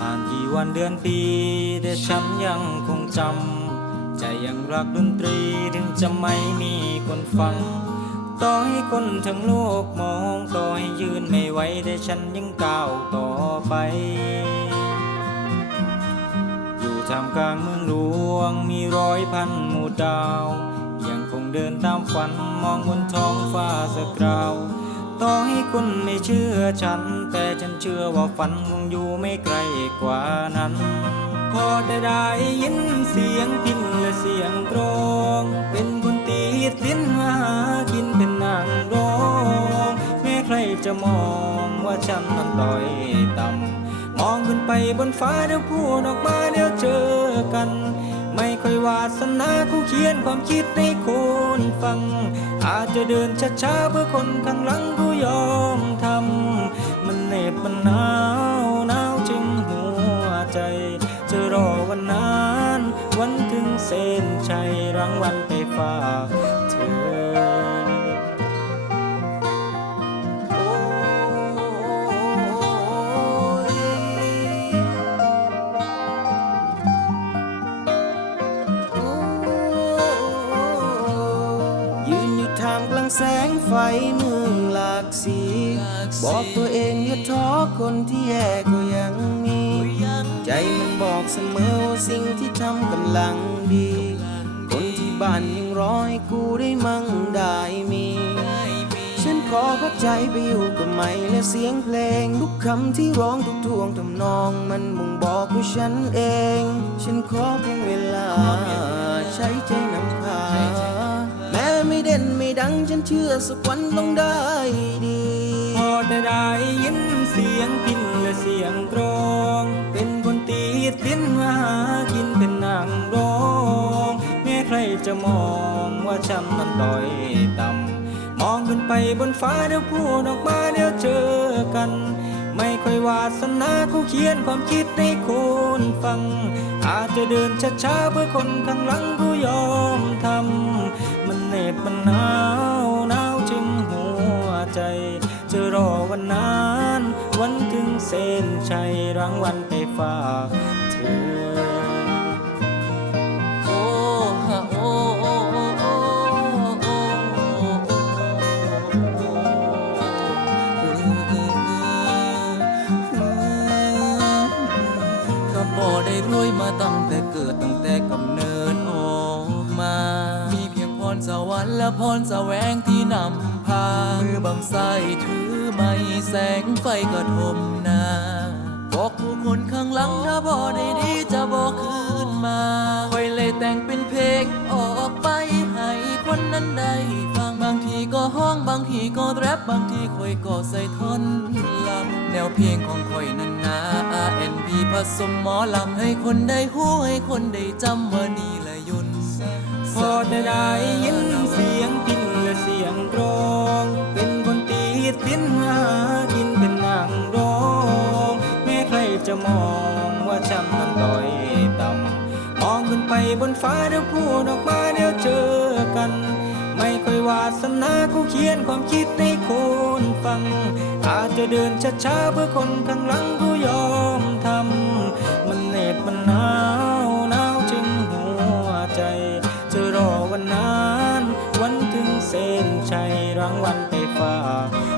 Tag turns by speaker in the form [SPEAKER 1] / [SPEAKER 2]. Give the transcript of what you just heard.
[SPEAKER 1] นานกี่วันเดือนปี แต่ฉันยังคงจำใจยังรักดนตรีถึงจะไม่มีคนฟัง ต่อให้คนทั้งโลกมองต่อให้ยืนไม่ไหวแต่ฉันยังก้าวต่อไป อยู่ท่ามกลางเมืองหลวงมีร้อยพันหมู่ดาว ยังคงเดินตามฝันมองบนท้องฟ้าสักคราว ต่อให้คุณไม่เชื่อฉัน แต่ฉันเชื่อว่าฝันคงอยู่ไม่ไกลกว่านั้น พอได้ได้ยินเสียงพินและเสียงกรอง เป็นคนตีสิ้นมาหากินเป็นนางร้องแม้ใครจะมองว่าฉันนั้นด้อยต่ำมองขึ้นไปบนฟ้าเดี๋ยวพูดออกมาเดี๋ยวเจอกัน ไม่ค่อยวาสนาคู่เขียนความคิดให้คนฟัง อาจจะเดินช้าๆเพื่อคนข้างหลังผู้ยอมทำมันเหน็บมันหนาวหนาวจึงหัวใจ จะรอวันนั้น วันถึงเส้นชัยรางวัลไปฝาก แสงไฟเมืองหลากสี บอกตัวเองอย่าท้อคนที่แย่ก็ยังมี ใจมันบอกเสมอว่าสิ่งที่ทำกำลังดี คนที่บ้านยังรอให้กูได้มั่งได้มี ฉันขอพักใจไปอยู่กับไม่และเสียงเพลง ทุกคำที่ร้องทุกทวงทำนองมันบ่งบอกว่าฉันเอง ฉันขอเพียงเวลา ใช้ใจนำพาแม้ไม่เดังฉันเชื่อสักวันต้องได้ดี พอได้ได้ยินเสียงพินและเสียงกรอง เป็นคนตีสิ้นมาหากินเป็นนางร้องแม้ใครจะมองว่าฉันนั้นด้อยต่ำมองขึ้นไปบนฟ้าเดี๋ยวพูดออกมาเดี๋ยวเจอกัน ไม่ค่อยวาสนาคู่เขียนความคิดให้คนฟัง อาจจะเดินช้าๆเพื่อคนข้างหลังผู้ยอมทำ บมันหนาวหนาวจึงหัวใจ จะรอวันนั้นวันถึงเส้นชัยรางวัลไปฝากเธอ
[SPEAKER 2] โอ้ฮะโอ้โอ้โอ้โอ้โอ้ก็บ่ได้รวยมาตั้งแต่เกิดตั้งแต่กำเนิด รสวรรค์และพรแสวงที่นำพา มือบำไซถือไม่แสงไฟกระทมนาบอกผู้คนข้างหลังถ้าบ่ได้ดีจะบอกคืนมาค่อยเลยแต่งเป็นเพลงออกไปให้คนนั้นได้ฟังบางทีก็ห้องบางทีก็แรปบางทีค่อยก็ใส่ท่อนลำแนวเพลงของค่อยนั้นนา R&B ผสมหมอลำให้คนได้หู้ให้คนได้จำว่านี่แหละยนต์
[SPEAKER 1] พอได้ได้ยินเสียงพินและเสียงร้อง เป็นคนตีสิ้นหากินเป็นนางร้องแม้ใครจะมองว่าฉันนั้นด้อยต่ำมองขึ้นไปบนฟ้าเดี๋ยวพูดออกมาเดี๋ยวเจอกัน ไม่ค่อยวาสนาคู่เขียนความคิดให้คนฟัง อาจจะเดินช้าๆเพื่อคนข้างหลังผู้ยอมทำ รางวัลไปฝาก